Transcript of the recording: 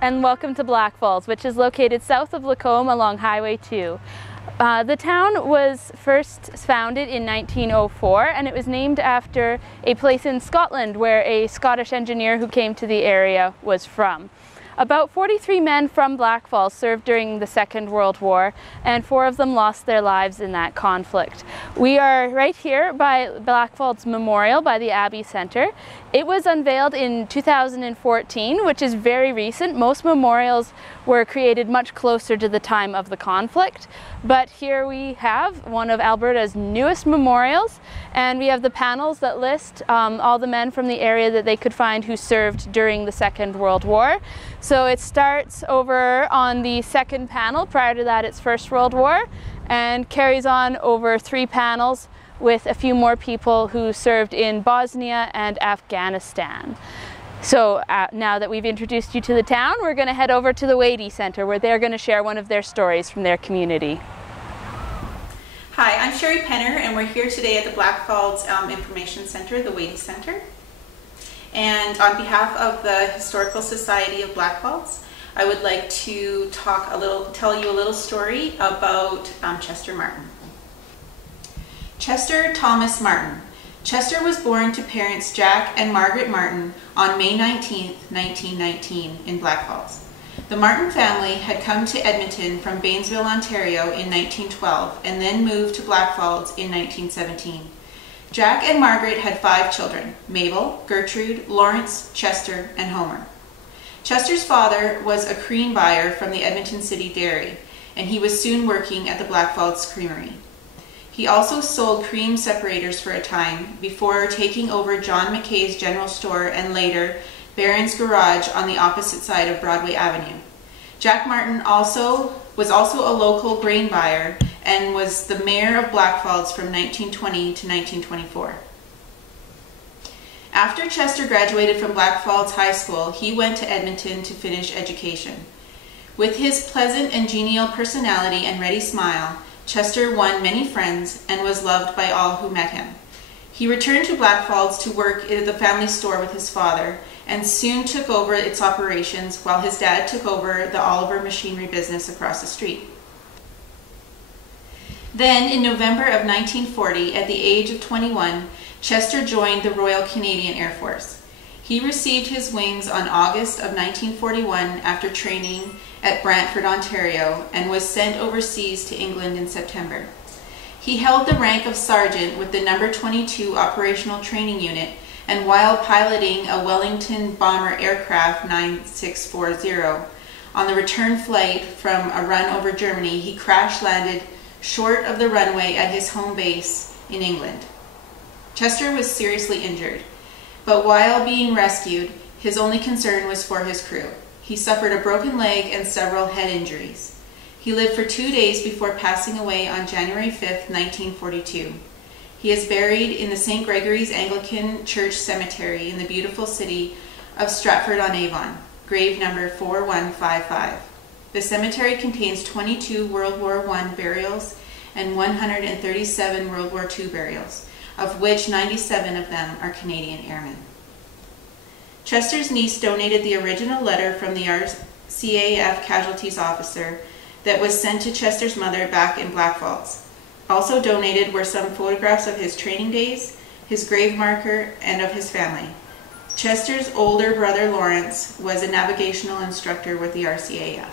and welcome to Blackfalds, which is located south of Lacombe along Highway 2. The town was first founded in 1904 and it was named after a place in Scotland where a Scottish engineer who came to the area was from. About 43 men from Blackfalds served during the Second World War, and 4 of them lost their lives in that conflict. We are right here by Blackfalds Memorial by the Abbey Centre. It was unveiled in 2014, which is very recent. Most memorials were created much closer to the time of the conflict, but here we have one of Alberta's newest memorials, and we have the panels that list all the men from the area that they could find who served during the Second World War. So it starts over on the second panel. Prior to that, it's First World War, and carries on over 3 panels with a few more people who served in Bosnia and Afghanistan. So now that we've introduced you to the town, we're going to head over to the WWII Centre where they're going to share one of their stories from their community. Hi, I'm Sherry Penner, and we're here today at the Blackfalds Information Centre, the WWII Centre. And on behalf of the Historical Society of Blackfalds, I would like to tell you a little story about Chester Martin. Chester Thomas Martin. Chester was born to parents Jack and Margaret Martin on May 19, 1919 in Blackfalds. The Martin family had come to Edmonton from Baynesville, Ontario in 1912 and then moved to Blackfalds in 1917. Jack and Margaret had 5 children: Mabel, Gertrude, Lawrence, Chester, and Homer. Chester's father was a cream buyer from the Edmonton City Dairy, and he was soon working at the Blackfalds Creamery. He also sold cream separators for a time before taking over John McKay's General Store and later Barron's Garage on the opposite side of Broadway Avenue. Jack Martin was also a local grain buyer and was the mayor of Blackfalds from 1920 to 1924. After Chester graduated from Blackfalds High School, he went to Edmonton to finish education. With his pleasant and genial personality and ready smile, Chester won many friends and was loved by all who met him. He returned to Blackfalds to work at the family store with his father and soon took over its operations while his dad took over the Oliver machinery business across the street. Then, in November of 1940, at the age of 21, Chester joined the Royal Canadian Air Force. He received his wings on August of 1941 after training at Brantford, Ontario, and was sent overseas to England in September. He held the rank of sergeant with the No. 22 Operational Training Unit, and while piloting a Wellington bomber aircraft 9640, on the return flight from a run over Germany, he crash-landed short of the runway at his home base in England. Chester was seriously injured, but while being rescued, his only concern was for his crew. He suffered a broken leg and several head injuries. He lived for 2 days before passing away on January 5, 1942. He is buried in the St. Gregory's Anglican Church Cemetery in the beautiful city of Stratford-on-Avon, grave number 4155. The cemetery contains 22 World War I burials and 137 World War II burials, of which 97 of them are Canadian Airmen. Chester's niece donated the original letter from the RCAF casualties officer that was sent to Chester's mother back in Blackfalds. Also donated were some photographs of his training days, his grave marker, and of his family. Chester's older brother Lawrence was a navigational instructor with the RCAF.